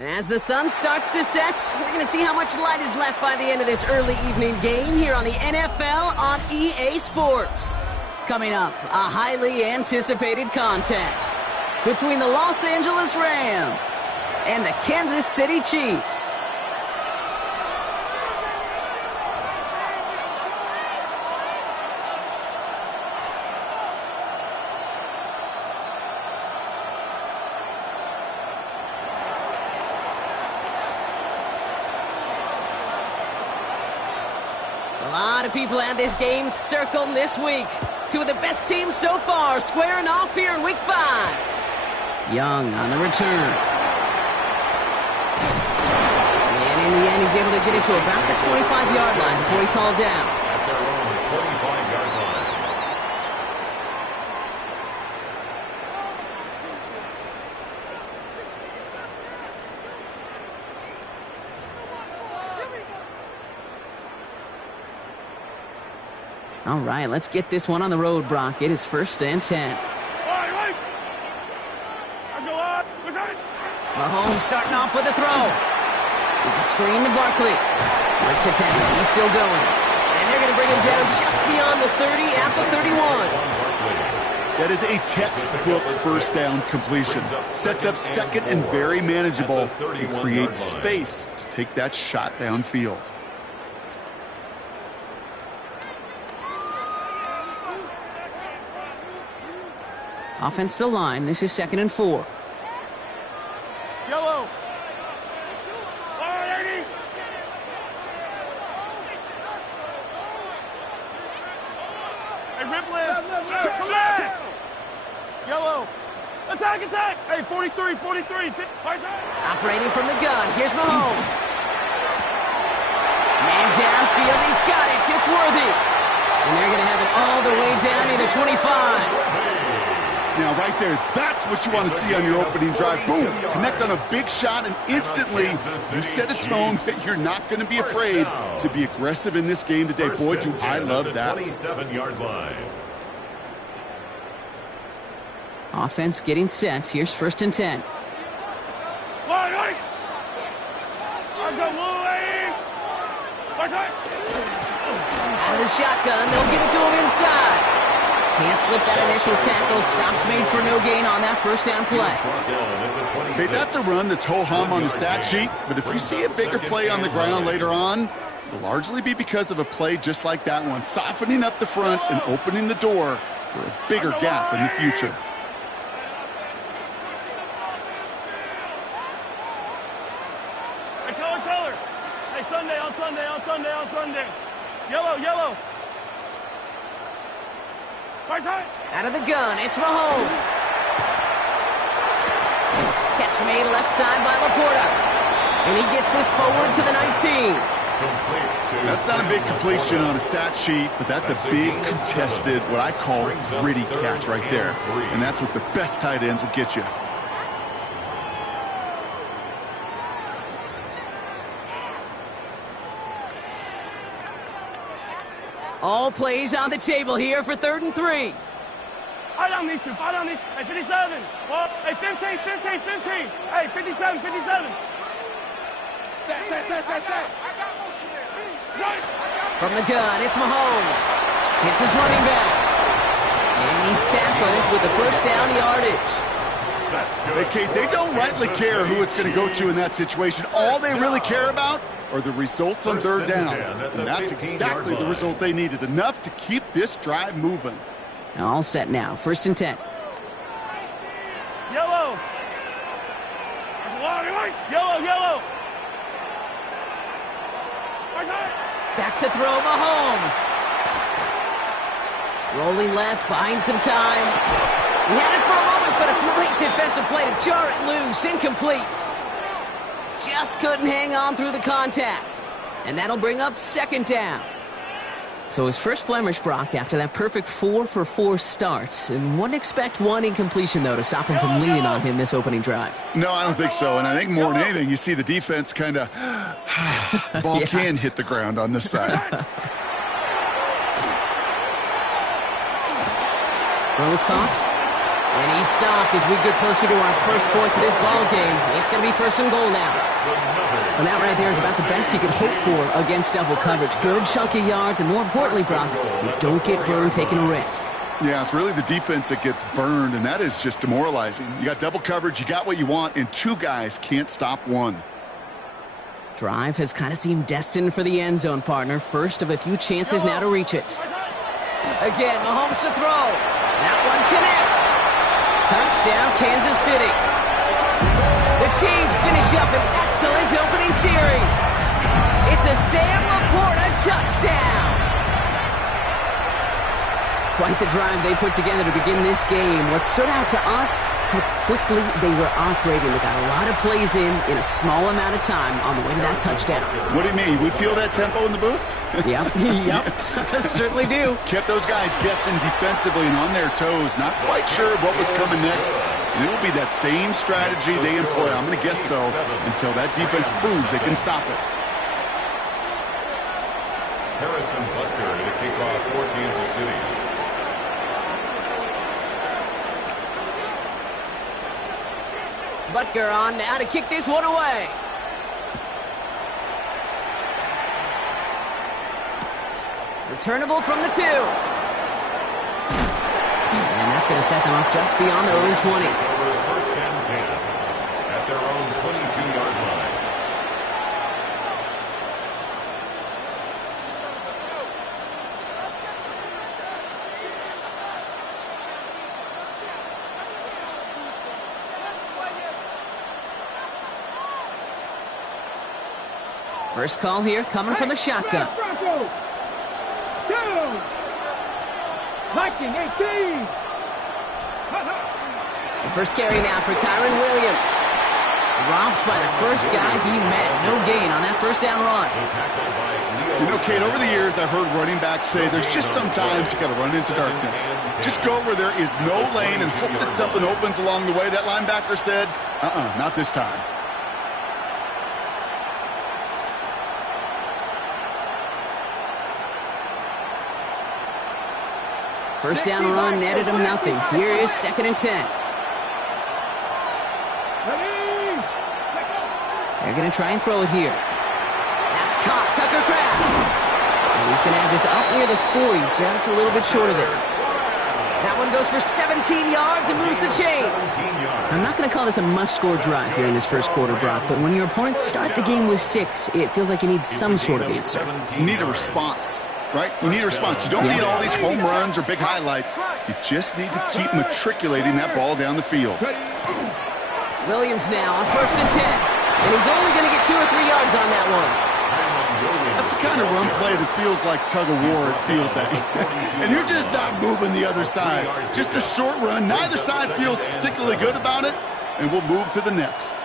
As the sun starts to set, we're going to see how much light is left by the end of this early evening game here on the NFL on EA Sports. Coming up, a highly anticipated contest between the Los Angeles Rams and the Kansas City Chiefs. A lot of people had this game circled this week. Two of the best teams so far squaring off here in Week 5. Young on the return. And in the end, he's able to get it to about the 25-yard line before he's hauled down. At their own 25-yard line. All right, let's get this one on the road, Brock. It is 1st and 10. Mahomes starting off with a throw. It's a screen to Barkley. Breaks a tackle. He's still going. And they're going to bring him down just beyond the 30 at the 31. That is a textbook first down completion. Sets up second and very manageable and creates space to take that shot downfield. Offensive line. This is 2nd and 4. Yellow. Hey, Ripley. Come back. Yellow. Attack, attack. Hey, 43. Operating from the gun. Here's Mahomes. Man downfield. He's got it. It's Worthy. And they're going to have it all the way down near the 25. Now, right there, that's what you want to see on your opening drive. Boom! Connect on a big shot, and instantly you set a tone that you're not going to be afraid to be aggressive in this game today. Boy, do I love that. 27-yard line. Offense getting set. Here's 1st and 10. Out of the shotgun, they'll give it to him inside. Can't slip that initial tackle. Stops made for no gain on that first down play. Okay, that's a run that's ho-hum on the stat sheet, but if you see a bigger play on the ground later on, it'll largely be because of a play just like that one, softening up the front and opening the door for a bigger gap in the future. Hey, Teller. Hey, Sunday. Yellow. Out of the gun, it's Mahomes. Catch made left side by Laporta. And he gets this forward to the 19. That's not a big completion on a stat sheet, but that's a big contested, what I call gritty catch right there. And that's what the best tight ends will get you. All plays on the table here for 3rd and 3. Fight down these two. Hey, 57. Hey, 15. Hey, 57. Stay. From the gun, it's Mahomes. Hits his running back. And he's tackled with the first down yardage. Hey, Kate, they don't rightly care who it's going to go to in that situation. All they really care about are the results on 3rd down. And that's exactly the result they needed. Enough to keep this drive moving. All set now. 1st and 10. Yellow. Back to throw, Mahomes. Rolling left, buying some time. He had it for a moment, but a great defensive play to jar it loose. Incomplete. Just couldn't hang on through the contact. And that'll bring up 2nd down. So his first blemish, Brock, after that perfect 4-for-4 start. And wouldn't expect one incompletion, though, to stop him from leaning on him this opening drive. No, I don't think so. And I think more than anything, you see the defense kind of ball can hit the ground on this side. Throw is caught. And he's stopped as we get closer to our first points of this ball game. It's going to be first and goal now. And that right there is about the best you can hope for against double coverage. Good chunk of yards, and more importantly, Brock, you don't get burned taking a risk. Yeah, it's really the defense that gets burned, and that is just demoralizing. You got double coverage, you got what you want, and two guys can't stop one. Drive has kind of seemed destined for the end zone, partner. First of a few chances now to reach it. Again, Mahomes to throw. That one connects. Touchdown, Kansas City. The Chiefs finish up an excellent opening series. It's a Sam Laporta touchdown. Quite the drive they put together to begin this game. What stood out to us, how quickly they were operating. They got a lot of plays in a small amount of time on the way to that touchdown. What do you mean? We feel that tempo in the booth? Yep, certainly do. Kept those guys guessing defensively and on their toes, not quite sure what was coming next. And it will be that same strategy they employ, I'm going to guess so, until that defense proves they can stop it. Harrison Butker to kick off for Kansas City. Butker on now to kick this one away. Returnable from the 2. And that's going to set them up just beyond their own 20. First and 10 at their own 22-yard line. First call here coming from the shotgun. Viking 18. The first carry now for Kyron Williams. Dropped by the first guy he met. No gain on that first down run. You know, Kate, over the years I've heard running backs say there's just sometimes you got to run into darkness. Just go where there is no lane and hope that something opens along the way. That linebacker said, not this time. First down run netted him nothing. Here is second and 10. They're going to try and throw it here. That's caught. Tucker Kraft. And he's going to have this up near the 40, just a little bit short of it. That one goes for 17 yards and moves the chains. I'm not going to call this a must-score drive here in this first quarter, Brock, but when your opponents start the game with 6, it feels like you need some sort of answer. You need a response. Right? You need a response. You don't need all these home runs or big highlights. You just need to keep matriculating that ball down the field. Williams now on first and 10. And he's only going to get 2 or 3 yards on that one. That's the kind of run play that feels like tug-of-war at field day. And you're just not moving the other side. Just a short run. Neither side feels particularly good about it. And we'll move to the next.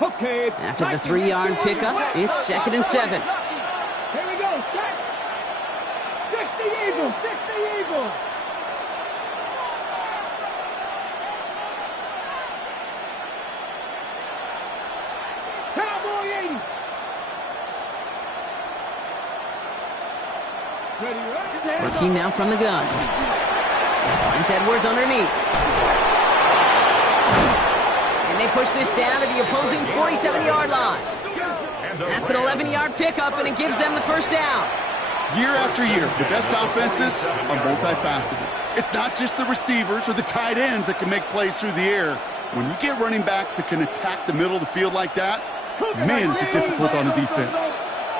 Okay. After the 3-yard pickup, it's second and 7. Here we go. Check. 60 Eagles. 60 Eagles. Cowboy 80. Ready, Working now from the gun. Finds Edwards underneath. And they push this down to the opposing 47-yard line. That's an 11-yard pickup, and it gives them the first down. Year after year, the best offenses are multifaceted. It's not just the receivers or the tight ends that can make plays through the air. When you get running backs that can attack the middle of the field like that, man, is it difficult on the defense.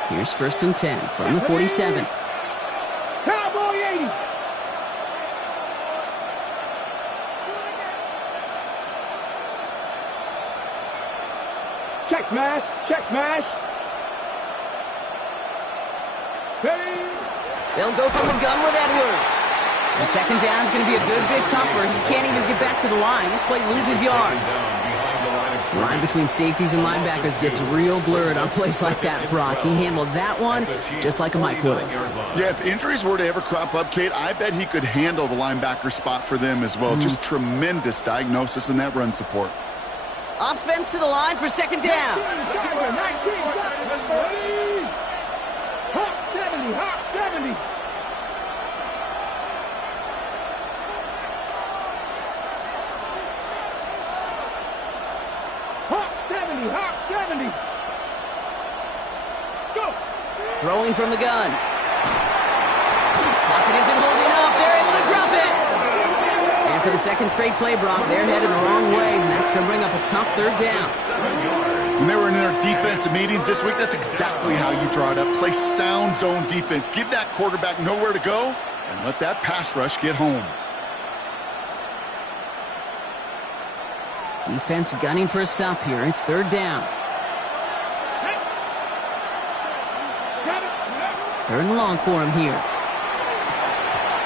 Here's first and 10 from the 47. Cowboy 80. Check smash. Check smash. Ready. They'll go from the gun with Edwards. And second down is going to be a good bit tougher. He can't even get back to the line. This play loses yards. The line between safeties and linebackers gets real blurred on plays like that, Brock. He handled that one just like a Mike would have. Yeah, if injuries were to ever crop up, Kate, I bet he could handle the linebacker spot for them as well. Just tremendous diagnosis in that run support. Offense to the line for second down. 19, Hawk 70, Hawk 70. Hawk 70, Hawk 70. Go. Throwing from the gun. Pocket isn't holding up. They're able to drop it. And for the second straight play, Brock, they're headed the wrong way, and that's going to bring up a tough third down. When they were in their defensive meetings this week, that's exactly how you draw it up. Play sound zone defense. Give that quarterback nowhere to go, and let that pass rush get home. Defense gunning for a stop here. It's third down. Third and long for him here.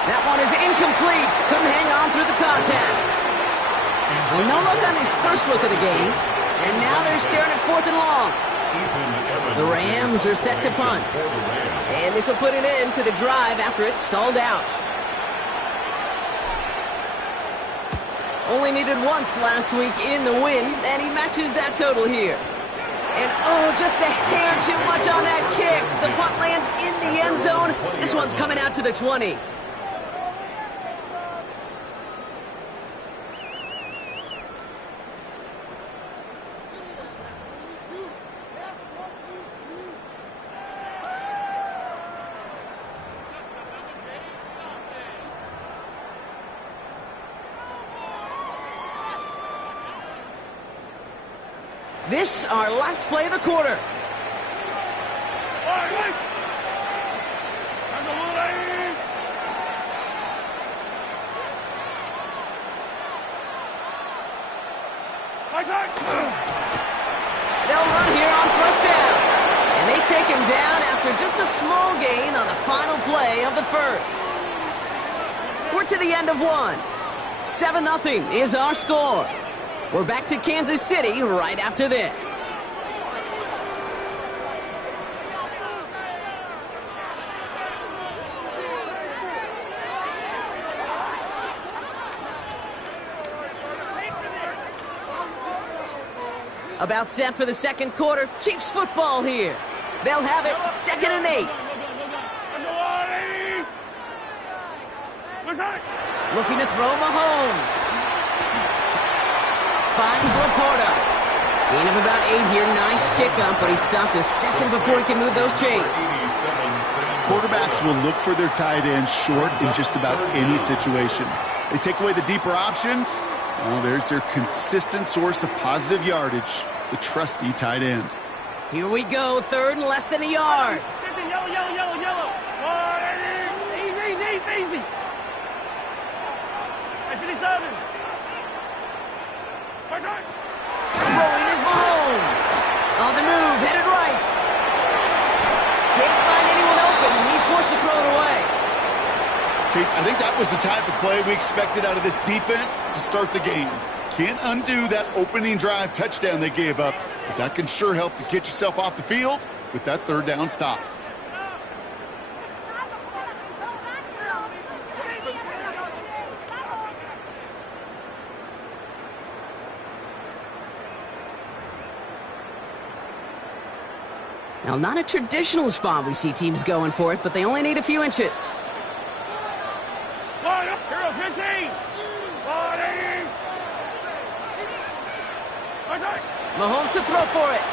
That one is incomplete. Couldn't hang on through the contact. Well, no look on his first look of the game. And now they're staring at fourth and long. The Rams are set to punt. And this will put an end to the drive after it's stalled out. Only needed once last week in the win, and he matches that total here. And oh, just a hair too much on that kick. The punt lands in the end zone. This one's coming out to the 20. This, our last play of the quarter. They'll run here on first down. And they take him down after just a small gain on the final play of the first. We're to the end of one. 7-0 is our score. We're back to Kansas City right after this. About set for the second quarter. Chiefs football here. They'll have it 2nd and 8. Looking to throw Mahomes. Finds Laporta. Gain of about 8 here. Nice pickup, but he stopped a second before he can move those chains. Quarterbacks will look for their tight end short in just about any situation. They take away the deeper options. Well, there's their consistent source of positive yardage, the trusty tight end. Here we go, third and less than a yard. Yellow. Easy. Hey, 57. Throwing is Mahomes. On the move, headed right. Can't find anyone open, and he's forced to throw it away. Kate, I think that was the type of play we expected out of this defense to start the game. Can't undo that opening drive touchdown they gave up, but that can sure help to get yourself off the field with that third down stop. Now, not a traditional spot we see teams going for it, but they only need a few inches. Line up, Hero 15. Mahomes to throw for it.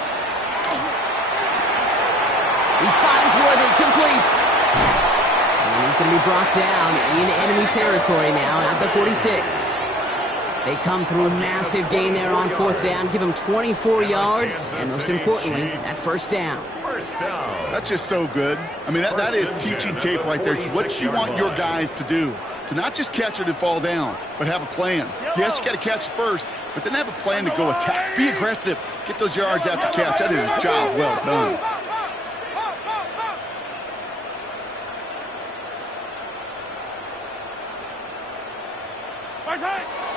He finds Worthy, complete. And he's going to be brought down in enemy territory now at the 46. They come through a massive gain there on fourth down, give him 24 yards, and most importantly, that first down. That's just so good. I mean, that is teaching tape right there. It's what you want your guys to do. To not just catch it and fall down, but have a plan. Yes, you got to catch it first, but then have a plan to go attack. Be aggressive. Get those yards after catch. That is a job well done.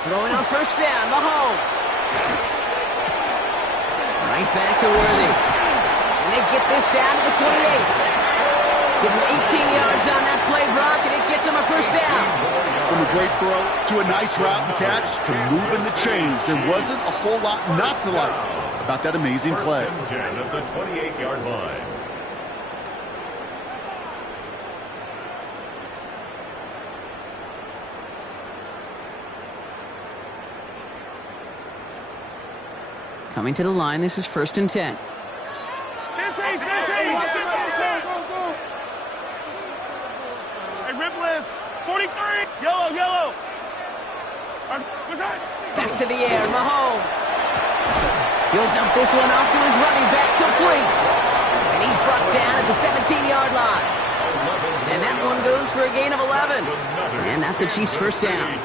Throwing on first down, Mahomes. Right back to Worthy. And they get this down to the 28. Give him 18 yards on that play, Brock, and it gets him a first down. From a great throw to a nice route and catch to moving the chains, there wasn't a whole lot not to like about that amazing play. First and 10 at the 28-yard line. Coming to the line, this is 1st and 10. 15. Hey, Ripley, 43. Yellow. Back to the air, Mahomes. He'll dump this one off to his running back, complete. And he's brought down at the 17-yard line. And that one goes for a gain of 11. And that's a Chiefs first down.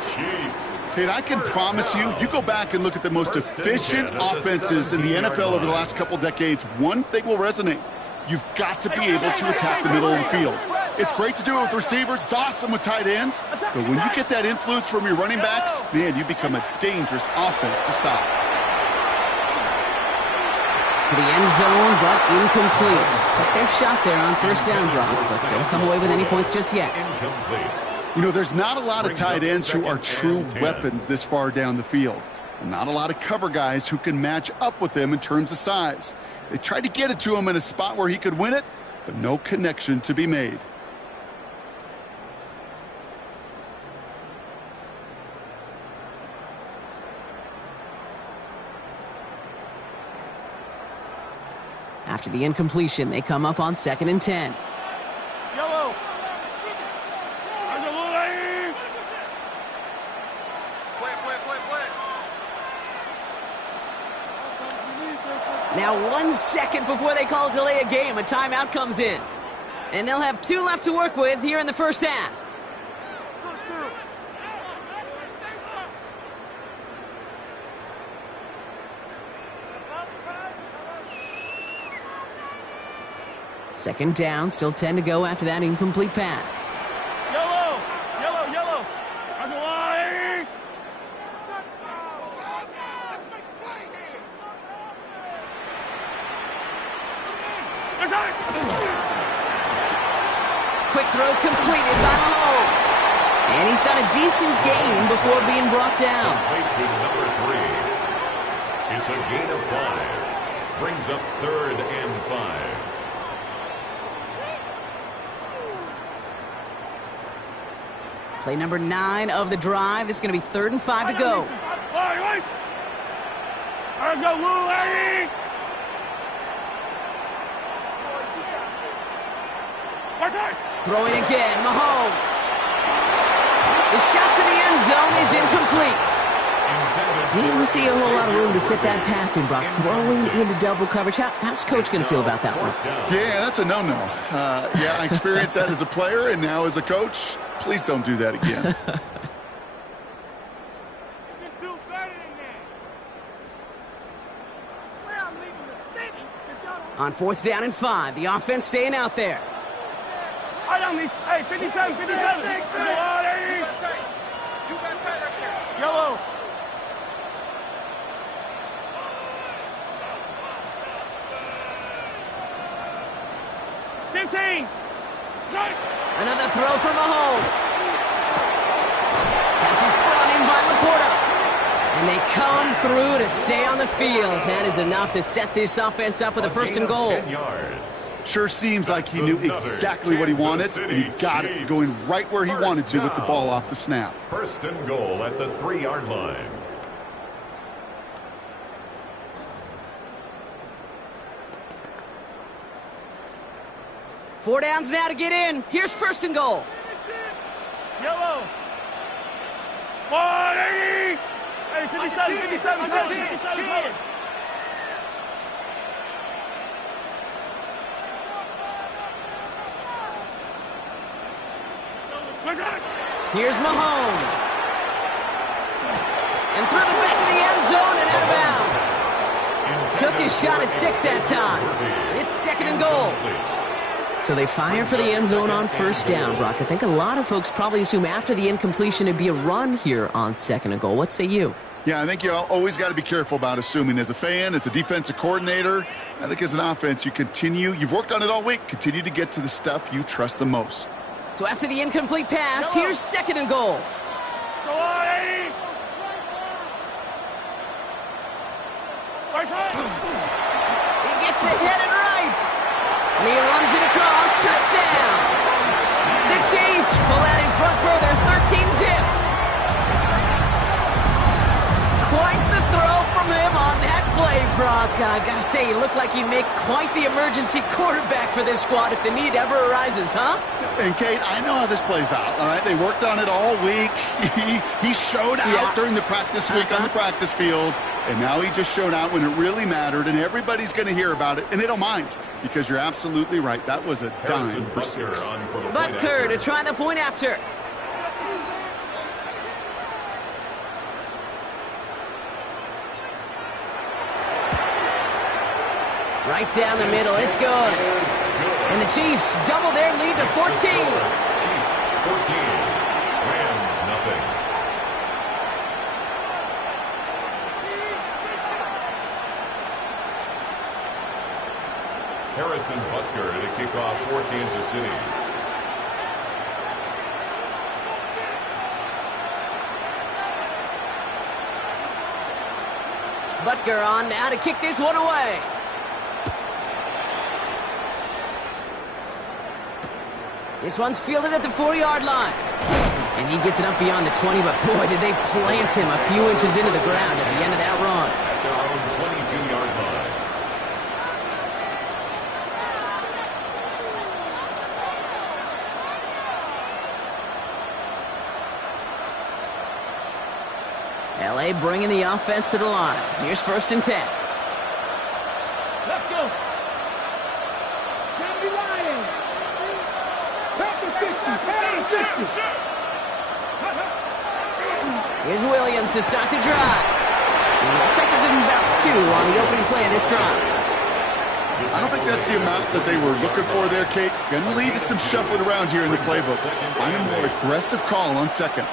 Kate, I can promise you, you go back and look at the most efficient offenses in the NFL over the last couple decades, one thing will resonate. You've got to be able to attack the middle of the field. It's great to do it with receivers. It's awesome with tight ends. But when you get that influence from your running backs, man, you become a dangerous offense to stop. To the end zone, but incomplete. Took their shot there on first down, Brock, but don't come away with any points just yet. You know, there's not a lot of tight ends who are true weapons this far down the field. And not a lot of cover guys who can match up with them in terms of size. They tried to get it to him in a spot where he could win it, but no connection to be made. After the incompletion, they come up on 2nd and 10. Yellow. Now 1 second before they call delay a game, a timeout comes in. And they'll have 2 left to work with here in the first half. Second down, still 10 to go after that incomplete pass. Yellow. That's a line. Quick throw completed by Mahomes. And he's got a decent gain before being brought down. To number 3. It's a gain of 5. Brings up 3rd and 5. Play number 9 of the drive. This is going to be 3rd and 5 to go. Let's go, Lou Lady! Throwing again, Mahomes. The shot to the end zone is incomplete. Didn't see a whole lot of room to fit that passing, Brock. Throwing into double coverage. How's Coach going to feel about that one? Yeah, that's a no-no. Yeah, I experienced that as a player and now as a coach. Please don't do that again. On 4th down and 5, the offense staying out there. Hey, 57. Yellow. Another throw for Mahomes. Pass is brought in by Laporta. And they come through to stay on the field. That is enough to set this offense up with a 1st and goal. 10 yards. Sure seems like he knew exactly what he wanted, and he got it going right where he wanted to with the ball off the snap. 1st and goal at the 3-yard line. Four downs now to get in. Here's 1st and goal. Yellow. 180. Hey, 57. Here's Mahomes. And through the back of the end zone and out of bounds. Took his shot at 6 that time. It's 2nd and goal. So they fire for the end zone on first down, Brock. I think a lot of folks probably assume after the incompletion it'd be a run here on second and goal. What say you? Yeah, I think you always got to be careful about assuming. As a fan, as a defensive coordinator, I think as an offense, you've worked on it all week. Continue to get to the stuff you trust the most. So after the incomplete pass, here's second and goal. Go on, 80. Right side. He gets it headed right. And he runs it across. Touchdown. The Chiefs pull out in front further. 13-zip. Quite the throw from him on that play, Brock. I gotta say, he looked like he'd make quite the emergency quarterback for this squad if the need ever arises, huh? And, Kate, I know how this plays out, all right? They worked on it all week. He showed out during the practice week on the practice field, and now he just showed out when it really mattered, and everybody's going to hear about it, and they don't mind, because you're absolutely right. That was a dime for 6. Butker to try the point after. Right down the middle, it's good. And the Chiefs double their lead to 14. Chiefs 14, Rams nothing. Harrison Butker to kick off for Kansas City. Butker on now to kick this one away. This one's fielded at the 4-yard line. And he gets it up beyond the 20, but boy, did they plant him a few inches into the ground at the end of that run. At their own 22-yard line. L.A. bringing the offense to the line. Here's first and 10. Let's go. Can't be lying. Back to 50. Back to 50. Here's Williams to start the drive. Looks like they're getting about 2 on the opening play of this drive. I don't think that's the amount that they were looking for there, Kate. Going to lead to some shuffling around here in the playbook. Find a more aggressive call on second.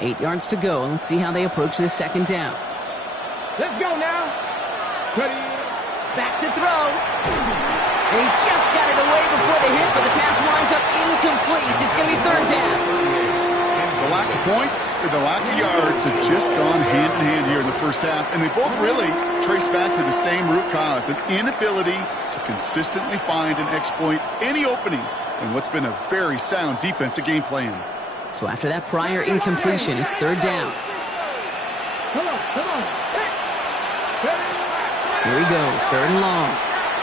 Eight yards to go. Let's see how they approach this second down. Let's go now. Ready. Back to throw. And he just got it away before the hit, but the pass winds up incomplete. It's going to be third down. The lack of points and the lack of yards have just gone hand in hand here in the first half, and they both really trace back to the same root cause, an inability to consistently find and exploit any opening in what's been a very sound defensive game plan. So after that prior incompletion, it's third down. Come on. Here he goes, third and long.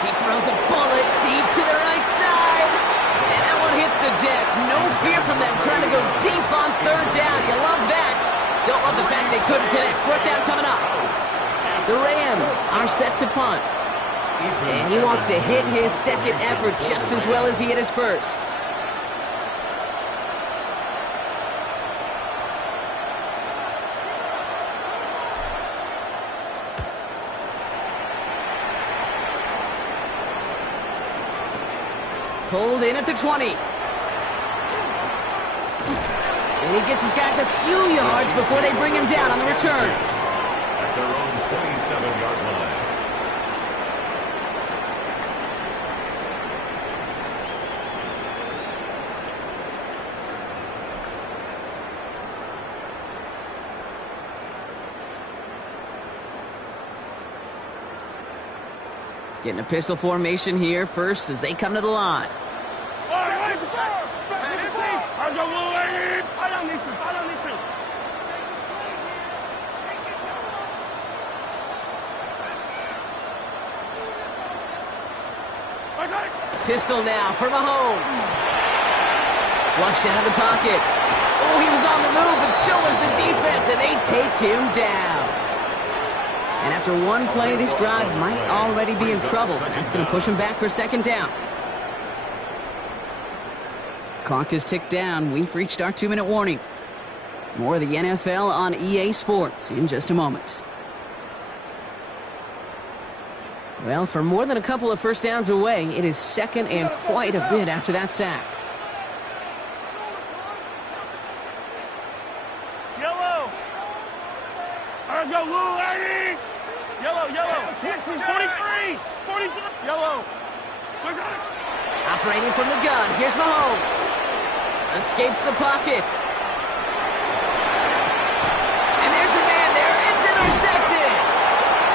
He throws a bullet deep to the right side. And that one hits the deck. No fear from them trying to go deep on third down. You love that. Don't love the fact they couldn't connect. Fourth down coming up. The Rams are set to punt. And he wants to hit his second effort just as well as he hit his first. Pulled in at the 20. And he gets his guys a few yards before they bring him down on the return. At their own 27-yard line. Getting a pistol formation here first as they come to the line. Pistol now for Mahomes. Flushed out of the pocket. Oh, he was on the move, but so was the defense, and they take him down. And after one play, this drive might already be in trouble. That's going to push him back for second down. Clock is ticked down. We've reached our 2-minute warning. More of the NFL on EA Sports in just a moment. Well, for more than a couple of first downs away, it is second and quite a bit after that sack. Yellow. Let's go, Lou, lady. Yellow, yellow. 43. 43. Yellow. Operating from the gun, here's Mahomes. Escapes the pocket. And there's a man there. It's intercepted.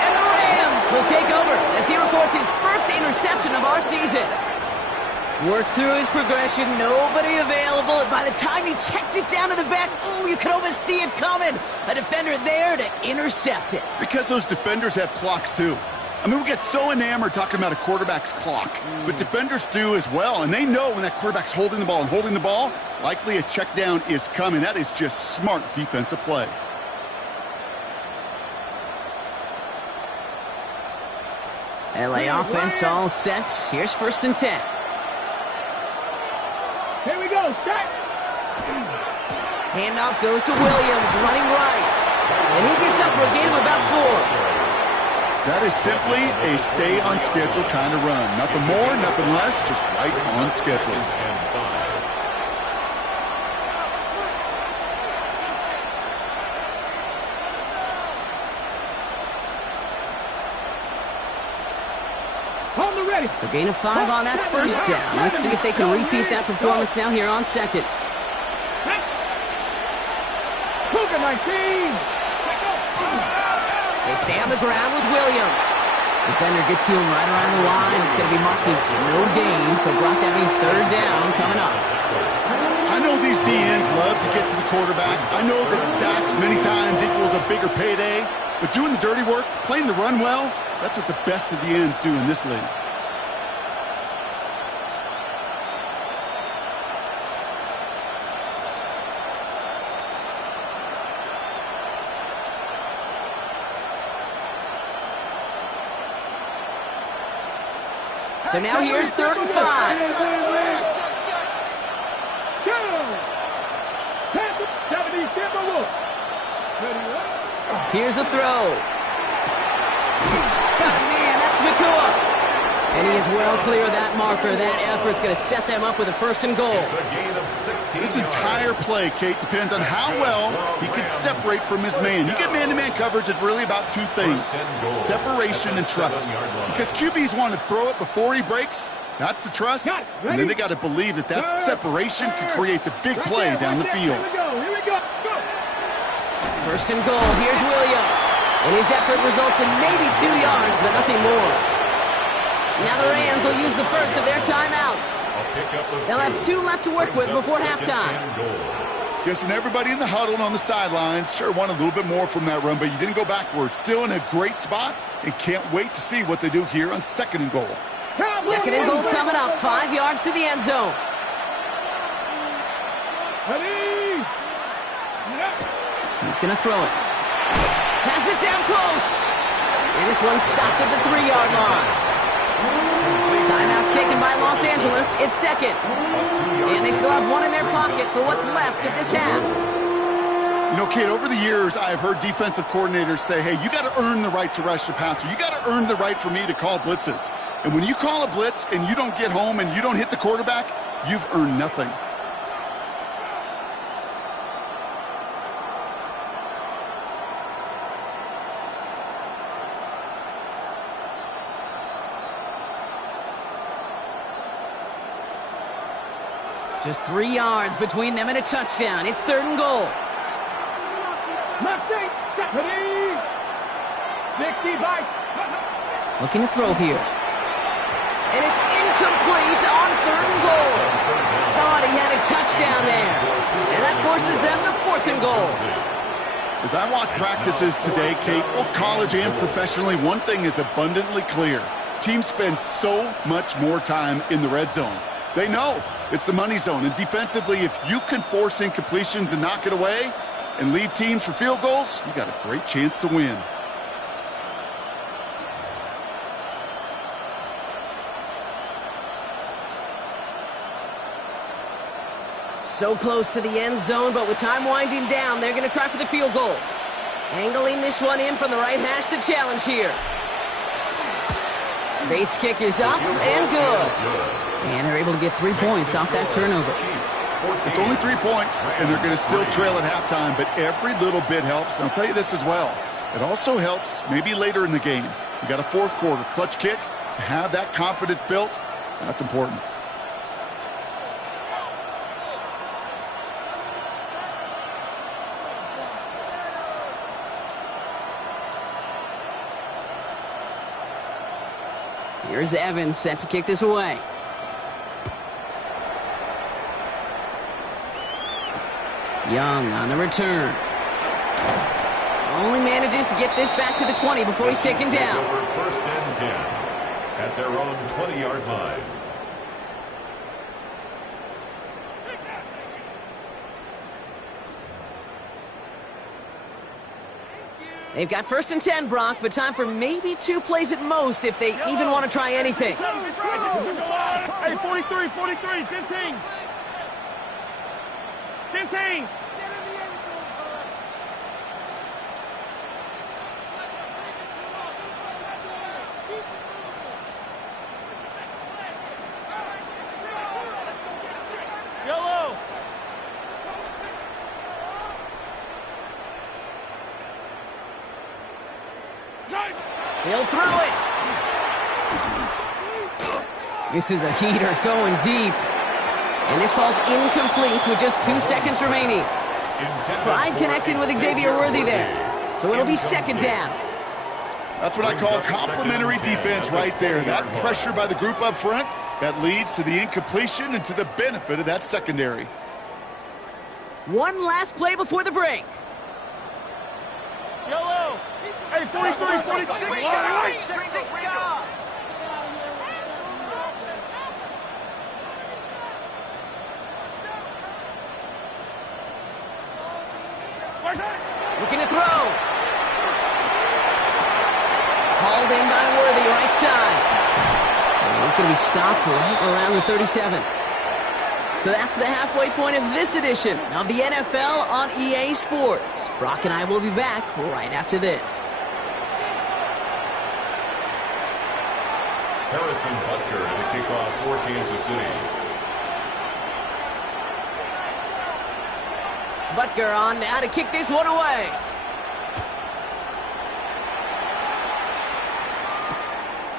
And the Rams will take over as he records his first interception of our season. Worked through his progression, nobody available. And by the time he checked it down to the back, oh, you could almost see it coming. A defender there to intercept it. Because those defenders have clocks too. I mean, we get so enamored talking about a quarterback's clock, but defenders do as well, and they know when that quarterback's holding the ball and holding the ball, likely a check down is coming. That is just smart defensive play. LA offense all set. Here's 1st and 10. Here we go. Set. Handoff goes to Williams, running right. And he gets up for a gain of about 4. That is simply a stay-on-schedule kind of run. Nothing more, nothing less, just right on schedule. On the ready. So gain of 5 on that first down. Let's see if they can repeat that performance now here on second. Cougar 19. They stay on the ground with Williams. Defender gets to him right around the line. It's going to be marked as no gain. So, Brock, that means 3rd down coming up. I know these DNs love to get to the quarterback. I know that sacks many times equals a bigger payday. But doing the dirty work, playing the run well, that's what the best of the ends do in this league. So now here's 3rd and 5. Here's a throw. Got a man, that's Nakua. And he is well clear of that marker. That effort's going to set them up with a 1st and goal. This entire play, Kate, depends on how well he can separate from his man. You get man-to-man coverage, it's really about 2 things, separation and trust. Because QBs want to throw it before he breaks. That's the trust. And then they got to believe that that separation can create the big play down the field. Here we go. 1st and goal. Here's Williams. And his effort results in maybe 2 yards, but nothing more. Now the Rams will use the first of their timeouts. They'll have 2 left to work with before halftime. Guessing everybody in the huddle and on the sidelines sure wanted a little bit more from that run, but you didn't go backwards. Still in a great spot and can't wait to see what they do here on 2nd and goal. 2nd and goal coming up. 5 yards to the end zone. He's going to throw it. Has it down close. And this one's stopped at the 3-yard line. Timeout taken by Los Angeles. It's 2nd. And they still have 1 in their pocket for what's left of this half. You know, Kate, over the years, I've heard defensive coordinators say, hey, you got to earn the right to rush the passer. You got to earn the right for me to call blitzes. And when you call a blitz and you don't get home and you don't hit the quarterback, you've earned nothing. Just 3 yards between them and a touchdown. It's 3rd and goal. Looking to throw here. And it's incomplete on 3rd and goal. Thought he had a touchdown there. And that forces them to 4th and goal. As I watch practices today, Kate, both college and professionally, one thing is abundantly clear. Teams spend so much more time in the red zone. They know it's the money zone. And defensively, if you can force incompletions and knock it away and leave teams for field goals, you got a great chance to win. So close to the end zone, but with time winding down, they're going to try for the field goal. Angling this one in from the right hash to challenge here. Bates kick is up and good. And they're able to get 3 points off that turnover. It's only 3 points, and they're going to still trail at halftime, but every little bit helps. And I'll tell you this as well. It also helps maybe later in the game. You got a fourth quarter clutch kick to have that confidence built. That's important. Here's Evans set to kick this away. Young on the return. Only manages to get this back to the 20 before he's taken down. Over first and 10 at their own 20-yard line. They've got first and 10, Brock, but time for maybe 2 plays at most if they even want to try anything. Hey, 43, 43, 15. 15. Yellow. He'll throw it. This is a heater going deep. And this falls incomplete with just 2 seconds remaining. Pride connected with Xavier Worthy there. So it'll be second down. That's what I call complimentary defense right there. That pressure by the group up front, that leads to the incompletion and to the benefit of that secondary. One last play before the break. Yellow. Hey, 43, 46. Looking to throw. Hauled in by Worthy, right side. And he's going to be stopped right around the 37. So that's the halfway point of this edition of the NFL on EA Sports. Brock and I will be back right after this. Harrison Butker to the kickoff for Kansas City. Butker on now to kick this one away.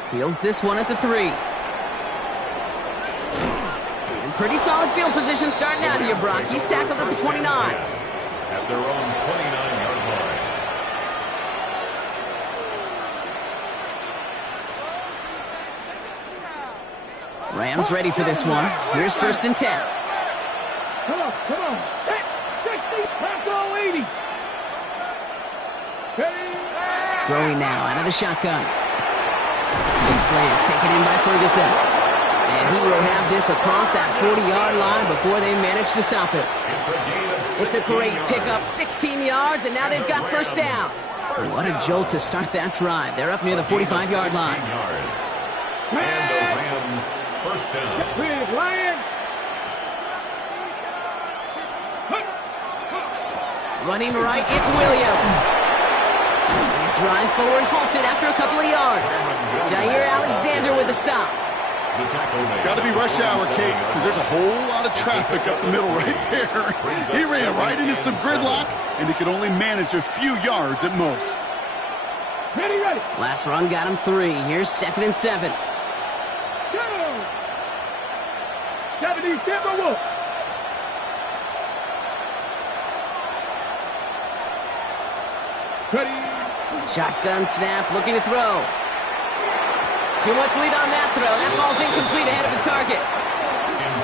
Fields this one at the 3. And pretty solid field position starting out here, Brock. He's tackled at the 29. At their own 29-yard line. Rams ready for this one. Here's first and 10. Come on, come on. 60, Paco 80. Throwing now out of the shotgun. Big slant taken in by Ferguson. And he will have this across that 40-yard line before they manage to stop it. It's a great pickup, 16 yards, and now they've got first down. What a jolt to start that drive. They're up near the 45-yard line. And the Rams first down. Running right, it's Williams. His drive forward halted after a couple of yards. Jair Alexander with the stop. Got to be rush hour, Kate, because there's a whole lot of traffic up the middle right there. He ran right into some gridlock, and he could only manage a few yards at most. Ready, ready. Last run got him 3. Here's second and 7. Go. 70, Timberwolf. Ready. Shotgun snap, looking to throw. Too much lead on that throw. That falls incomplete ahead of his target.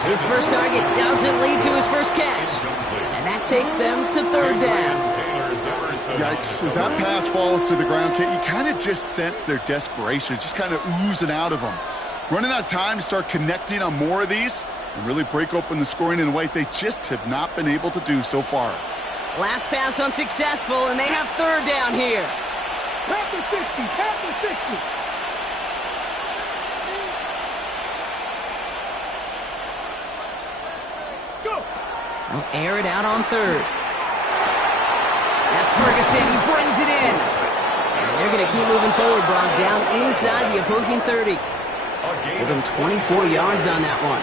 His first target doesn't lead to his first catch. And that takes them to third down. Yikes. As that pass falls to the ground, Kate, you kind of just sense their desperation. Just kind of oozing out of them. Running out of time to start connecting on more of these and really break open the scoring in a way they just have not been able to do so far. Last pass unsuccessful, and they have third down here. Tap the 60, tap the 60. Go. They'll air it out on third. That's Ferguson. He brings it in. And they're going to keep moving forward, Brock, down inside the opposing 30. Give him 24 yards on that one.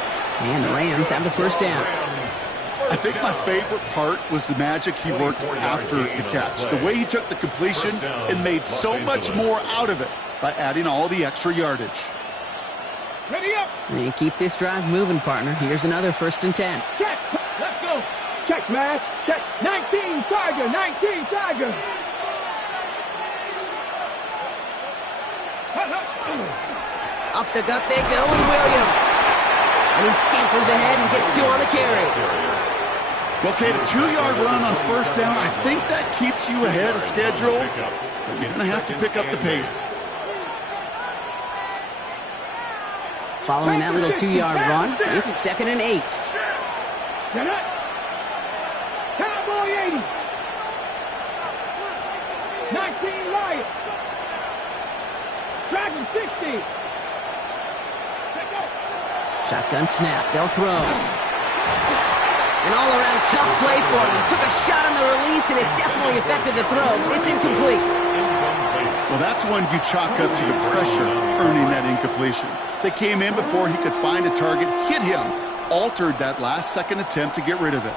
And the Rams have the first down. I think my favorite part was the magic he worked after the catch. The way he took the completion and made so much more out of it by adding all the extra yardage. Ready up. And keep this drive moving, partner. Here's another 1st and 10. Check. Let's go. Check, smash. Check. 19, Tiger. 19, Tiger. Up the gut they go with Williams. And he scampers ahead and gets 2 on the carry. Well, Kate, a 2-yard run on 1st down, I think that keeps you ahead of schedule. But you're going to have to pick up the pace. Following that little 2-yard run, it's 2nd and 8. Cowboy 80. 19 Lions. Dragon 60. Shotgun snap, they'll throw. An all-around tough play for him. He took a shot on the release, and it definitely affected the throw. It's incomplete. Well, that's one you chalk up to the pressure earning that incompletion. They came in before he could find a target, hit him, altered that last-second attempt to get rid of it.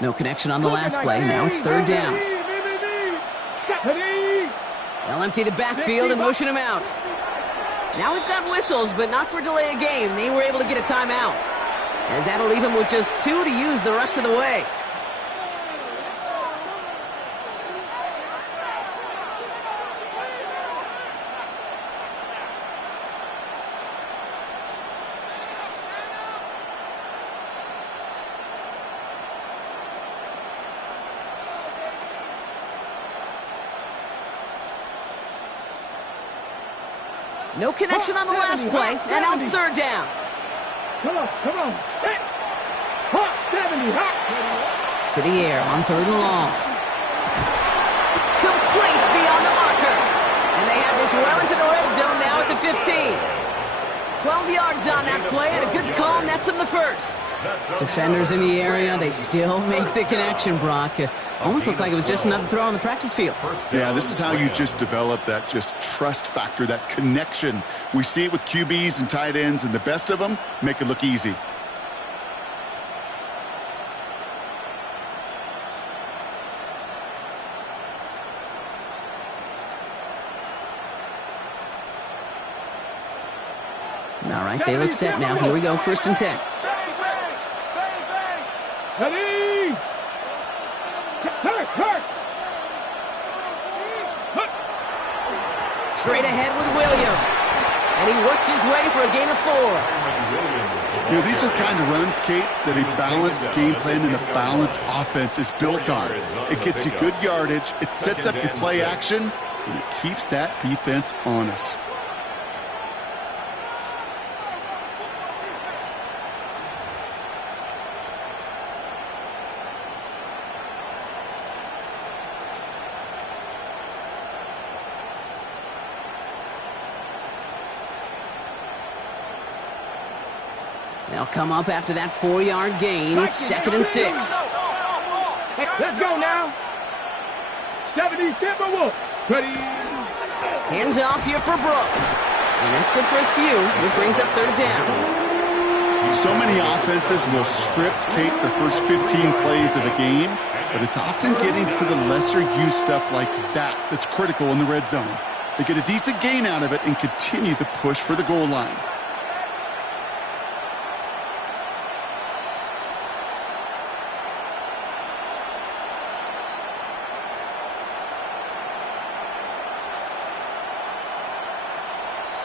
No connection on the last play. Now it's 3rd down. They'll empty the backfield and motion him out. Now we've got whistles, but not for delay of game. They were able to get a timeout, as that'll leave him with just 2 to use the rest of the way. No connection on the last play, and now it's 3rd down. Come on. Hot 70, hot. To the air on 3rd and long. Complete beyond the marker. And they have this well into the red zone now at the 15. 12 yards on that play, and a good call nets him the first. Defenders in the area, they still make the connection, Brock. Almost looked like it was just another throw on the practice field. Yeah, this is how you just develop that just trust factor, that connection. We see it with QBs and tight ends, and the best of them make it look easy. All right, they look set now. Here we go, 1st and 10. Ready! Hurt! Straight ahead with Williams. And he works his way for a gain of 4. You know, these are the kind of runs, Kate, that a balanced game plan and a balanced offense is built on. It gets you good yardage, it sets up your play action, and it keeps that defense honest. They'll come up after that 4-yard gain. It's 2nd and 6. Let's go now. 70 Timberwolves. Ready. Hands off here for Brooks. And that's good for a few. It brings up 3rd down. So many offenses will script, Kate, the first 15 plays of a game, but it's often getting to the lesser-used stuff like that that's critical in the red zone. They get a decent gain out of it and continue to push for the goal line.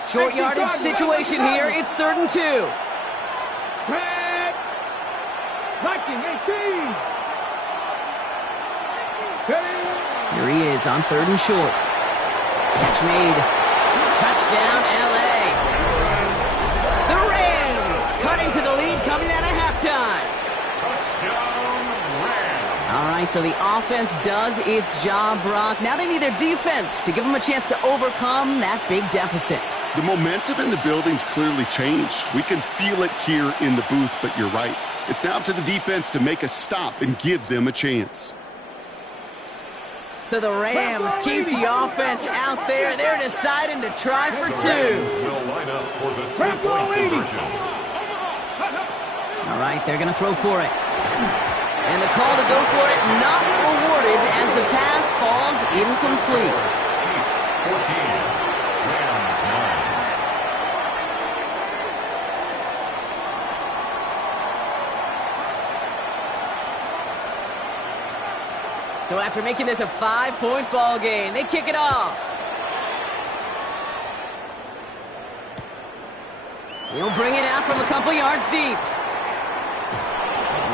Short yardage situation here. It's 3rd and 2. Red. Viking 18. Here Here he is on 3rd and short. Catch made. Touchdown, L.A. The Rams cutting to the lead coming out of halftime. Touchdown, Rams. All right, so the offense does its job, Brock. Now they need their defense to give them a chance to overcome that big deficit. The momentum in the building's clearly changed. We can feel it here in the booth, but you're right. It's now up to the defense to make a stop and give them a chance. So the Rams keep the offense out there. They're deciding to try for The 2. Rams will line up for the 2-point conversion. All right, they're going to throw for it. And the call to go for it not rewarded as the pass falls incomplete. Chiefs 14, Rams 9. So after making this a 5-point ball game, they kick it off. He'll bring it out from a couple yards deep.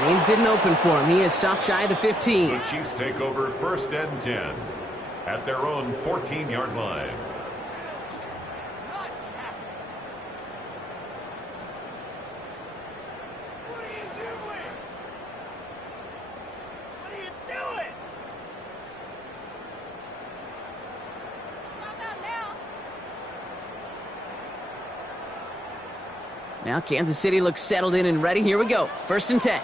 Lanes didn't open for him. He is stopped shy of the 15. The Chiefs take over 1st and 10 at their own 14-yard line. Now Kansas City looks settled in and ready. Here we go. 1st and 10.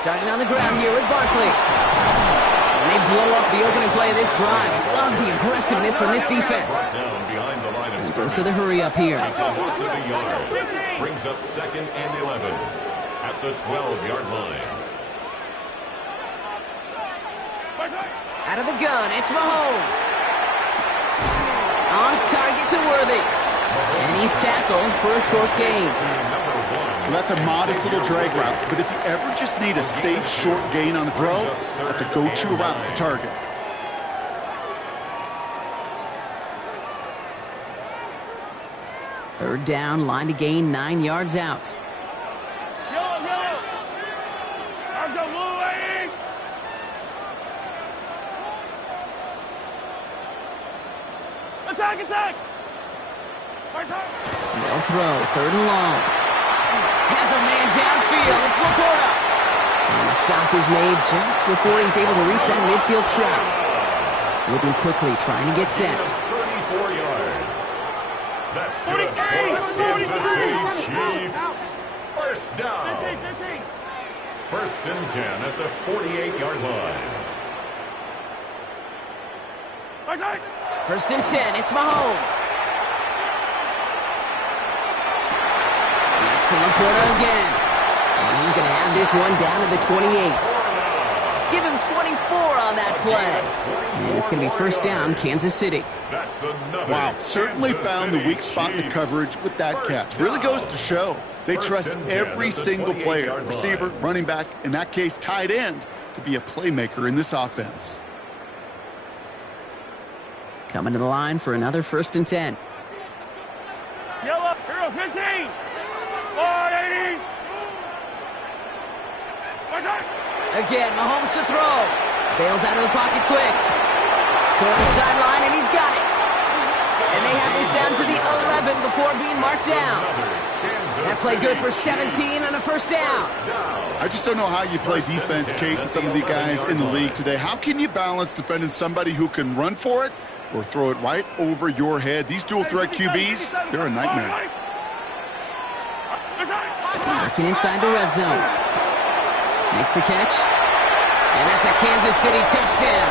Starting on the ground here with Barkley. And they blow up the opening play of this drive. Love the aggressiveness from this defense. Down behind the line of And scrimmage. dose of the hurry up here. It's a loss of a yard. Brings up 2nd and 11 at the 12-yard line. Out of the gun, it's Mahomes. On target to Worthy. And he's tackled for a short gain. Well, that's a modest little drag route, but if you ever just need a safe short gain on the throw, that's a go-to route to target. Third down, line to gain 9 yards out. Attack! They'll throw, 3rd and long. Has a man downfield, it's Laporta. And the stop is made just before he's able to reach that midfield strap. Moving quickly, trying to get set. 34 yards. That's good for the Kansas City Chiefs. First down. 15. 1st and 10 at the 48-yard line. 1st and 10, it's Mahomes. That's Laporta again. And he's going to have this one down to the 28. Give him 24 on that play. And it's going to be 1st down, Kansas City. That's another. Wow, certainly Kansas found the City weak spot in the Chiefs. coverage with that catch. Really goes to show they trust every single player, receiver, running back, in that case, tight end, to be a playmaker in this offense. Coming to the line for another 1st and 10. Yellow, hero 15. 480. Again, Mahomes to throw. Bails out of the pocket quick. Toward the sideline, and he's got it. And they have this down to the 11 before being marked down. That play good for 17 on a 1st down. I just don't know how you play defense, Kate, with some of the guys in the league today. How can you balance defending somebody who can run for it or throw it right over your head? These dual-threat QBs, they're a nightmare. Working inside the red zone. Makes the catch. And that's a Kansas City touchdown.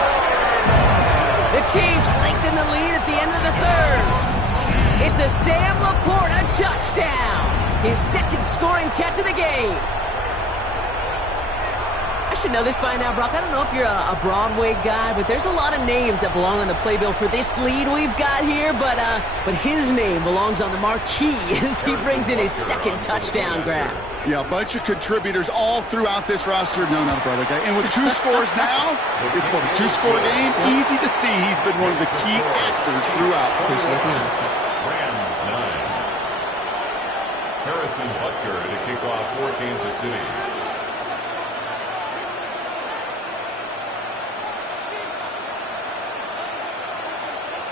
The Chiefs lengthen the lead at the end of the 3rd. It's a Sam Laporta touchdown. His 2nd scoring catch of the game. I should know this by now, Brock. I don't know if you're a Broadway guy, but there's a lot of names that belong on the playbill for this lead we've got here, but his name belongs on the marquee as he brings in his 2nd touchdown grab. Yeah, a bunch of contributors all throughout this roster. No, not a Broadway guy. And with 2 scores now, it's what, a 2-score game? Easy to see he's been one of the key actors throughout. Appreciate the honesty. Rams 9. Harrison Butker to kick off for Kansas City.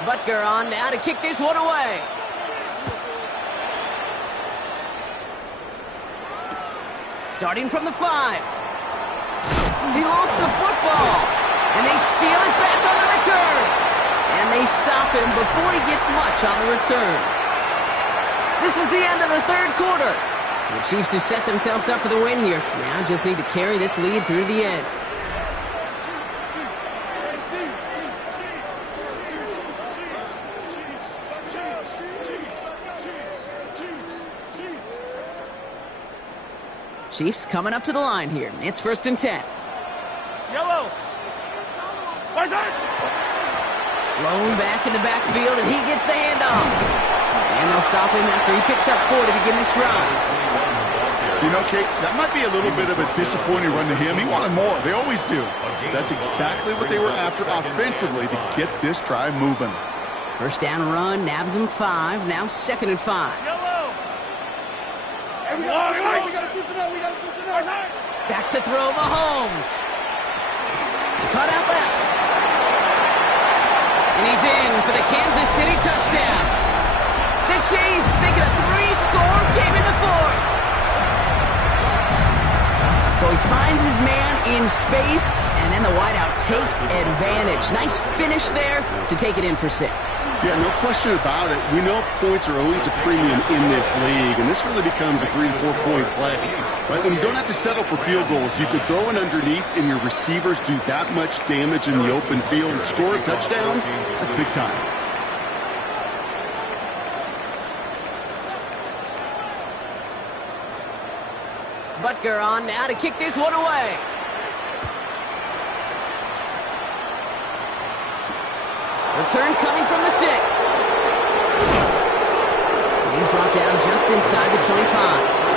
Butker on now to kick this one away. Starting from the 5. He lost the football. And they steal it back on the return. And they stop him before he gets much on the return. This is the end of the third quarter. The Chiefs have set themselves up for the win here. Now just need to carry this lead through the end. Chiefs coming up to the line here. It's 1st and 10. Yellow. Lone back in the backfield, and he gets the handoff. And they'll stop him after he picks up 4 to begin this drive. You know, Kate, that might be a little bit of a disappointing run to him. He wanted more. They always do. That's exactly what they were after offensively to get this drive moving. First down run, nabs him 5. Now 2nd and 5. Yellow. Back to throw Mahomes. Cut out left. And he's in for the Kansas City touchdown. The Chiefs make it a 3-score game in the 4th. So he finds his man in space, and then the wideout takes advantage. Nice finish there to take it in for 6. Yeah, no question about it. We know points are always a premium in this league, and this really becomes a 3 to 4 point play. Right? When you don't have to settle for field goals, you could throw it underneath, and your receivers do that much damage in the open field and score a touchdown. That's big time. Butker on now to kick this one away. Return coming from the 6. And he's brought down just inside the 25.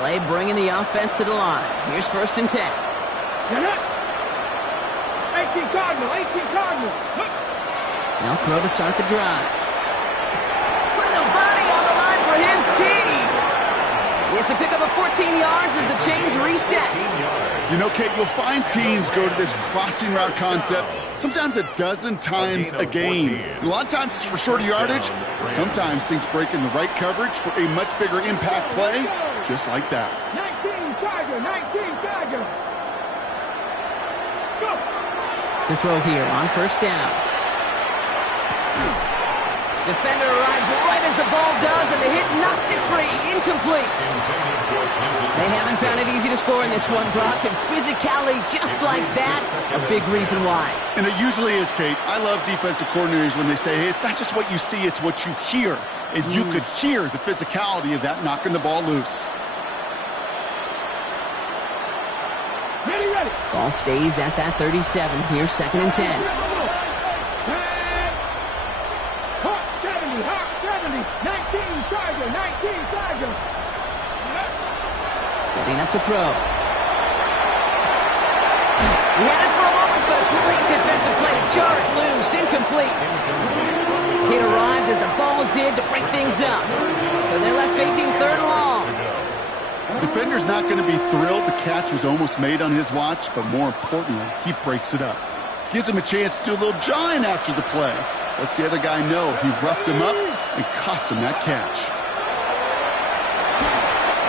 LA bringing the offense to the line. Here's 1st and 10. 18 Cardinal. They'll throw to start the drive. Put the body on the line for his team. It's a pick up of 14 yards as the chains reset. You know, Kate, you'll find teams go to this crossing route concept sometimes a dozen times a game. And a lot of times it's for shorter yardage, but sometimes things break in the right coverage for a much bigger impact play, just like that. 19 Charger. Go. To throw here on 1st down. Defender arrives right as the ball does, and the hit knocks it free. Incomplete. They haven't found it easy to score in this one, Brock, and physicality just like that, a big reason why. And it usually is, Kate. I love defensive coordinators when they say, hey, it's not just what you see, it's what you hear. And you could hear the physicality of that knocking the ball loose. Ready. Ball stays at that 37. Here's 2nd and 10. Setting up to throw. He had it for a moment, but a great defensive play to jar it loose. Incomplete. It arrived as the ball did to break things up. So they're left facing 3rd and long. Defender's not going to be thrilled the catch was almost made on his watch, but more importantly, he breaks it up. Gives him a chance to do a little jawing after the play. Lets the other guy know he roughed him up and cost him that catch.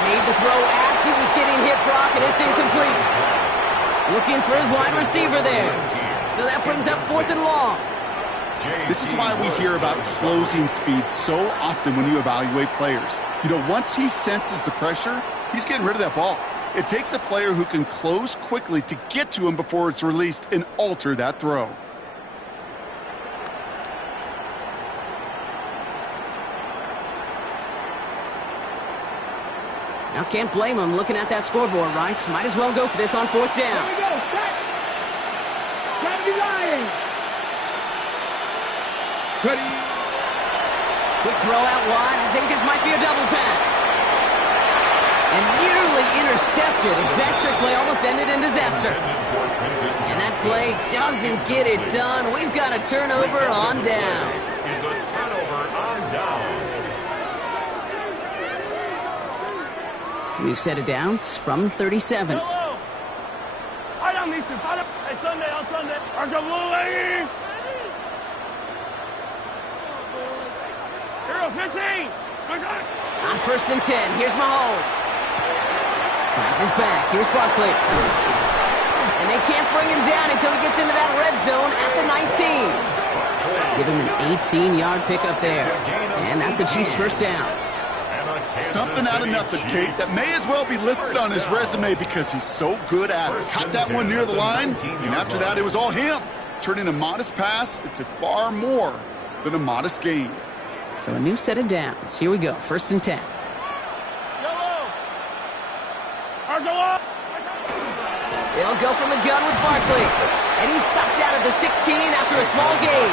Made the throw as he was getting hit, Brock, and it's incomplete. Looking for his wide receiver there. So that brings up 4th and long. This is why we hear about closing speed so often when you evaluate players. You know, once he senses the pressure, he's getting rid of that ball. It takes a player who can close quickly to get to him before it's released and alter that throw. Now can't blame him looking at that scoreboard, right? Might as well go for this on 4th down. Here we go. Gotta be lying. Ready. Quick throw out wide. I think this might be a double pass. And nearly intercepted as that trick play almost ended in disaster. And that play doesn't get it done. We've got a turnover on down. Is a turnover on down. We've set it downs from 37. Hello. Fight on these two. Fight on. Hey, Sunday on Sunday. Argo Blue Lady. Hero 15. On 1st and 10, here's Mahomes. Finds his back. Here's Barkley. And they can't bring him down until he gets into that red zone at the 19. Give him an 18-yard pickup there. And that's a Chiefs first down. Something out of nothing, Kate, that may as well be listed on his resume because he's so good at it. Caught that one near the line, and after that, it was all him, turning a modest pass into far more than a modest gain. So a new set of downs. Here we go, 1st and 10. They'll go from the gun with Barkley. And he's stopped out at the 16 after a small gain.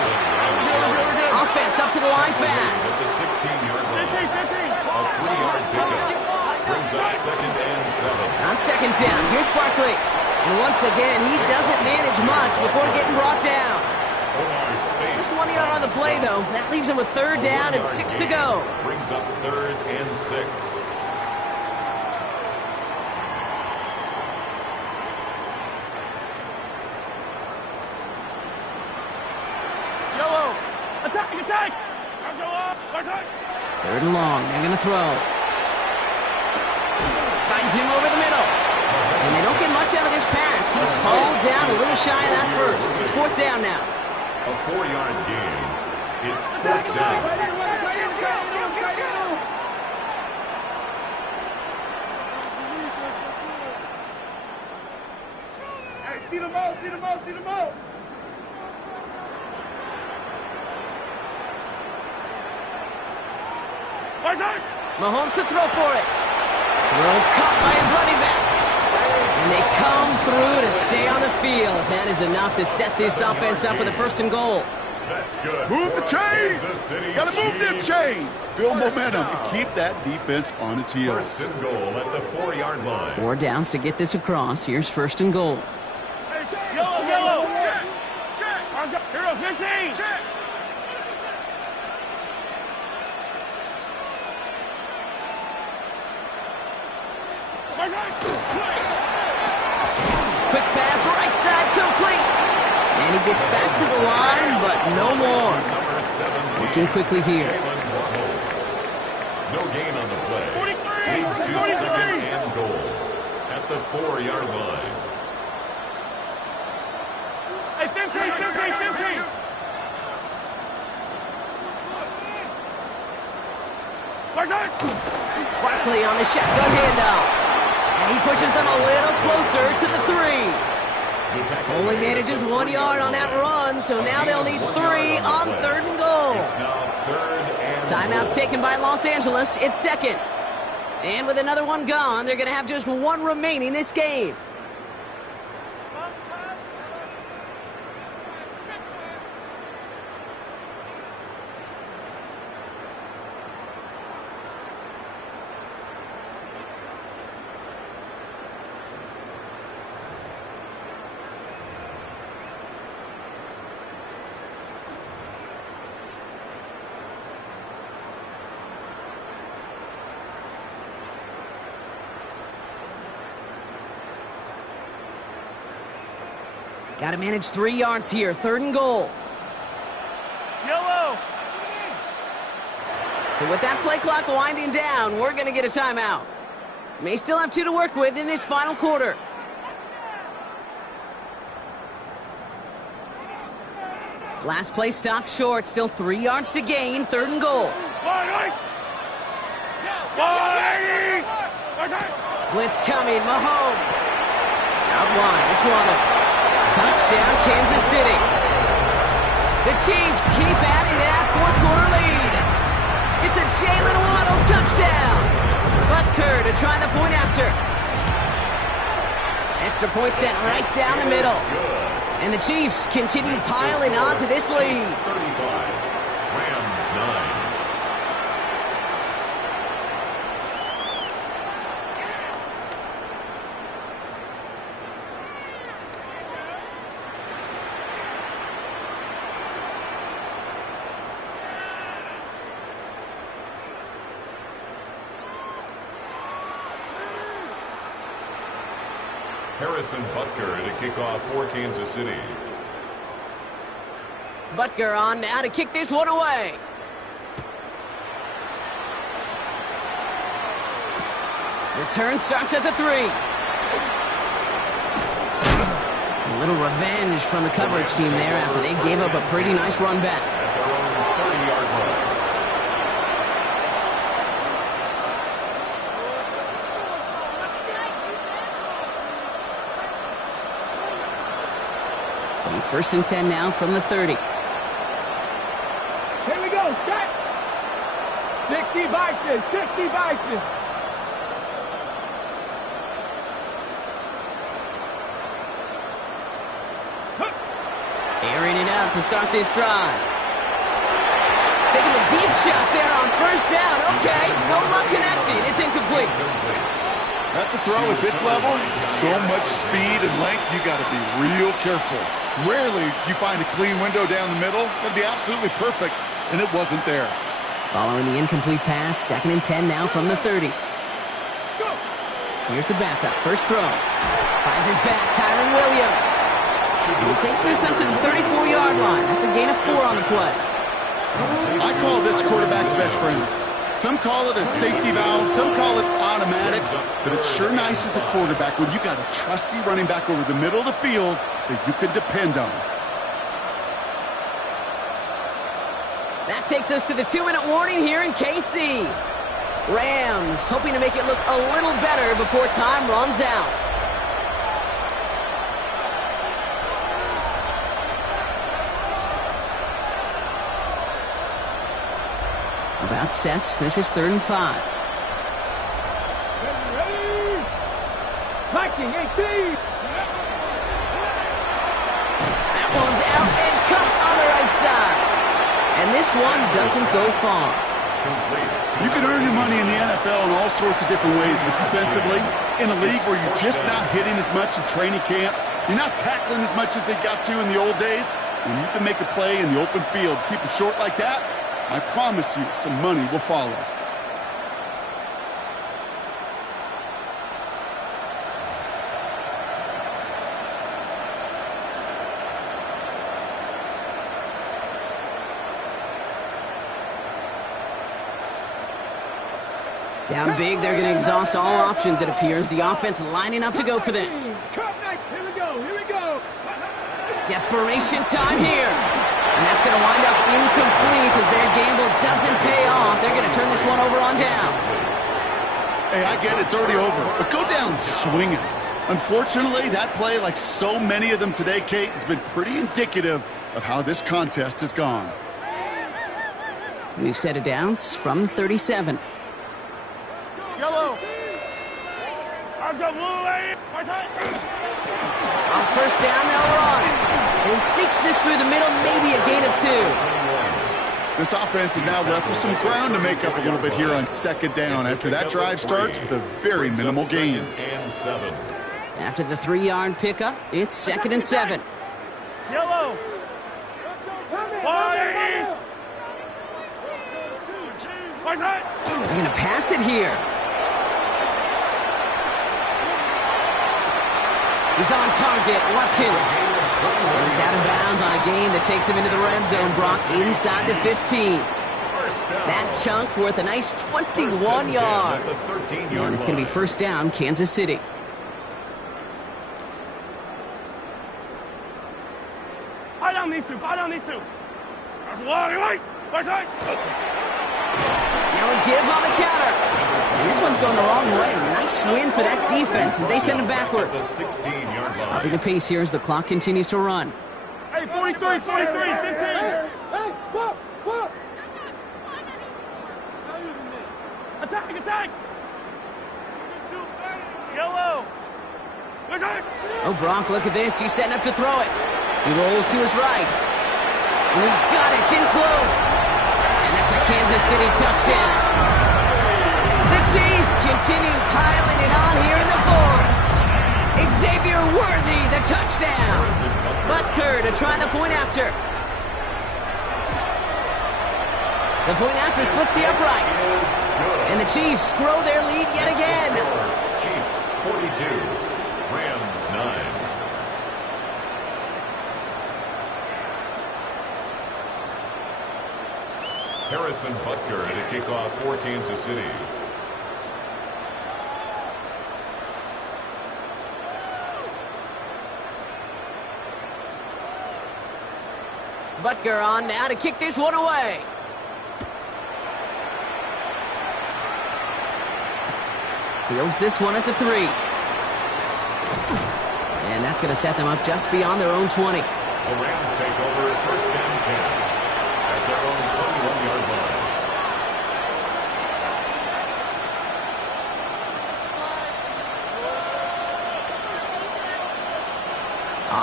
Offense up to the line fast. At the 16-yard line. 15. A 3-yard pickup. Brings up 2nd and 7. On 2nd down, here's Barkley. And once again, he doesn't manage much before getting brought down. Just 1 yard on the play, though. That leaves him with 3rd down and 6 to go. Brings up 3rd and 6. Yellow. Attack. 3rd and long. They're going to throw. Finds him over the middle. And they don't get much out of this pass. He's hauled down a little shy of that first. It's 4th down now. A 4-yard gain. It's 4th down. Hey, see the ball. Mahomes to throw for it. Throw caught by his running back. And they come through to stay on the field. That is enough to set this offense up with a 1st and goal. That's good. Move the chains! Kansas City Gotta move them Chiefs. chains! Build momentum and keep that defense on its heels. 1st and goal at the 4-yard line. 4 downs to get this across. Here's 1st and goal. Yellow. Check. Hero 15. Check. Quick pass, right side, complete. And he gets back to the line, but no more. Number 17. Looking quickly here. Jalen Waddle. No gain on the play. 43. Leads to 2nd and goal at the 4-yard line. Hey, 15. Barkley on the shotgun handoff. And he pushes them a little closer to the 3. Only manages 1 yard on that run, so now they'll need 3 on 3rd and goal. It's now 3rd and Timeout goal. taken by Los Angeles. It's 2nd. And with another one gone, they're going to have just 1 remaining this game. Got to manage 3 yards here. 3rd and goal. Yellow. So with that play clock winding down, we're going to get a timeout. May still have 2 to work with in this final quarter. Last play stopped short. Still 3 yards to gain. 3rd and goal. Blitz coming. Mahomes. Out wide. It's Waddle. Touchdown, Kansas City. The Chiefs keep adding to that 4th quarter lead. It's a Jalen Waddle touchdown. Butker to try the point after. Extra point sent right down the middle. And the Chiefs continue piling on to this lead. 35. Rams 9. Harrison Butker to kick off for Kansas City. Butker on now to kick this one away. Return starts at the 3. A little revenge from the coverage team there after they gave up a pretty nice run back. At their own 30-yard line. So first and 10 now from the 30. Here we go, set. 60 boxes, 60 boxes. Airing it out to start this drive. Taking a deep shot there on first down. Okay, no luck connecting. It's incomplete. That's a throw at this level. So much speed and length, you got to be real careful. Rarely do you find a clean window down the middle. That'd be absolutely perfect, and it wasn't there. Following the incomplete pass, second and 10 now from the 30. Here's the backup. First throw. Finds his back, Kyren Williams. And he takes this up to the 34-yard line. That's a gain of 4 on the play. I call this quarterback's best friend. Some call it a safety valve, some call it automatic, but it's sure nice as a quarterback when you got a trusty running back over the middle of the field that you can depend on. That takes us to the 2-minute warning here in KC. Rams hoping to make it look a little better before time runs out. About set. This is 3rd and 5. Ready? Marking 18. That one's out and cut on the right side. And this one doesn't go far. You can earn your money in the NFL in all sorts of different ways, but defensively, in a league where you're just not hitting as much in training camp, you're not tackling as much as they got to in the old days, when you can make a play in the open field, keep it short like that, I promise you some money will follow. Down big, they're going to exhaust all options, it appears. The offense lining up to go for this. Cut back. Here we go. Here we go. Desperation time here. And that's going to wind up incomplete as their gamble doesn't pay off. They're going to turn this one over on downs. Hey, I get it, it's already over, but go down swinging. Unfortunately, that play, like so many of them today, Kate, has been pretty indicative of how this contest has gone. We've set it downs from 37. Yellow. I've got blue lane. On first down, they'll run. And he sneaks this through the middle, maybe a gain of 2. This offense is now left with some ground to make up a little bit here on second down after that drive starts with a very minimal gain. After the 3-yard pickup, it's 2nd and 7. Yellow. They're going to pass it here. He's on target, Watkins. And he's out of bounds on a gain that takes him into the red zone. Brock inside the 15. That chunk worth a nice 21 yards. And it's going to be first down, Kansas City. Fire down these two. Fire down these two. Right side. Now a give on the counter. And this one's going the wrong way. Nice win for that defense as they send him backwards. Upping the pace here as the clock continues to run. Hey, 43, 15. Hey, whoop. Attack. Yellow. Oh, Brock, look at this. He's setting up to throw it. He rolls to his right. And he's got it. It's in close. And that's a Kansas City touchdown. The Chiefs continue piling it on here in the 4th. Xavier Worthy, the touchdown. Butker to try the point after. The point after splits the uprights. And the Chiefs grow their lead yet again. Chiefs 42, Rams Harrison Butker to kick off for Kansas City. Butker on now to kick this one away. Fields this one at the 3. And that's going to set them up just beyond their own 20. The Rams take over first and 10 at their own 21-yard line.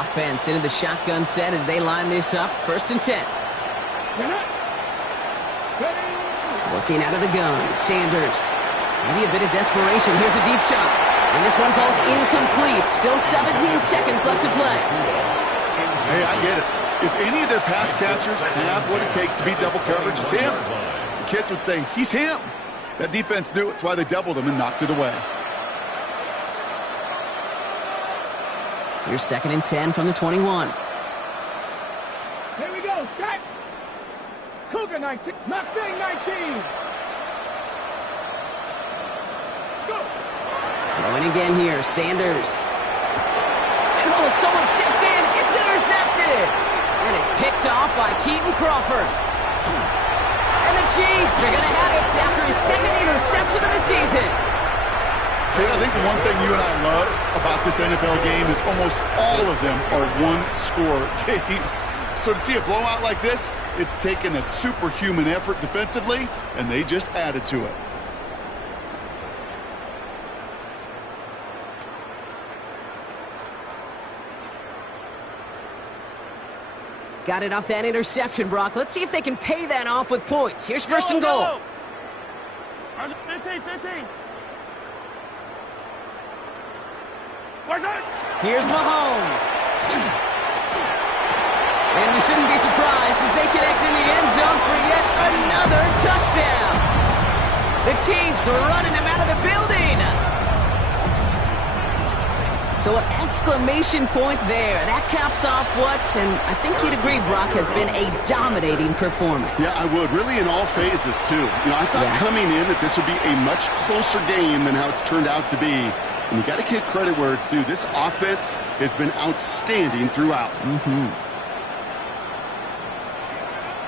Offense into the shotgun set as they line this up. First and 10. Looking out of the gun, Sanders. Maybe a bit of desperation. Here's a deep shot. And this one falls incomplete. Still 17 seconds left to play. Hey, I get it. If any of their pass catchers have what it takes to beat double coverage, it's him. The kids would say, he's him. That defense knew it. That's why they doubled him and knocked it away. Here's second and 10 from the 21. Here we go. Set. Cougar 19. Mustang 19. Go. Throwing again here, Sanders. And oh, someone stepped in. It's intercepted. And it's picked off by Keaton Crawford. And the Chiefs are going to have it after his second interception of the season. I think the one thing you and I love about this NFL game is almost all of them are one-score games. So to see a blowout like this, it's taken a superhuman effort defensively, and they just added to it. Got it off that interception, Brock. Let's see if they can pay that off with points. Here's first and goal. 15. Here's Mahomes. And we shouldn't be surprised as they connect in the end zone for yet another touchdown. The Chiefs are running them out of the building. So an exclamation point there. That caps off what, and I think you'd agree, Brock, has been a dominating performance. Yeah, I would. Really in all phases, too. You know, I thought coming in that this would be a much closer game than how it's turned out to be. And you got to give credit where it's due. This offense has been outstanding throughout.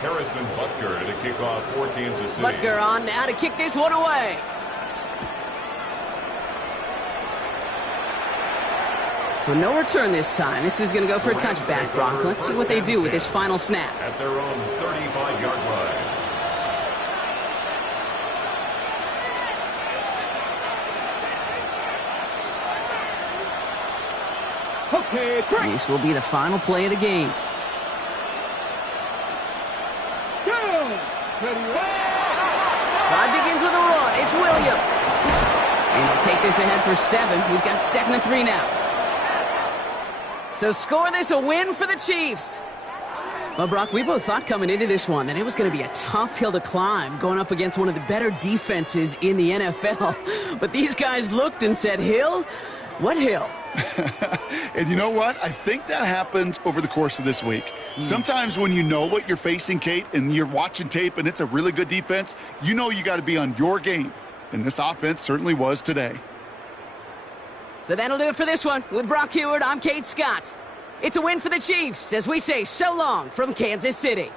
Harrison Butker to kick off for Kansas City. Butker on now to kick this one away. So no return this time. This is going to go for a touchback, Brock. Let's see what they do with this final snap. At their own 35-yard line. Okay, great. This will be the final play of the game. Drive begins with a run. It's Williams. And they'll take this ahead for 7. We've got 2nd and 3 now. So score this a win for the Chiefs. Well, Brock, we both thought coming into this one that it was going to be a tough hill to climb going up against one of the better defenses in the NFL. But these guys looked and said, Hill? What hill? And you know what? I think that happened over the course of this week. Sometimes when you know what you're facing, Kate, and you're watching tape and it's a really good defense, you know you got to be on your game. And this offense certainly was today. So that'll do it for this one. With Brock Huard, I'm Kate Scott. It's a win for the Chiefs as we say so long from Kansas City.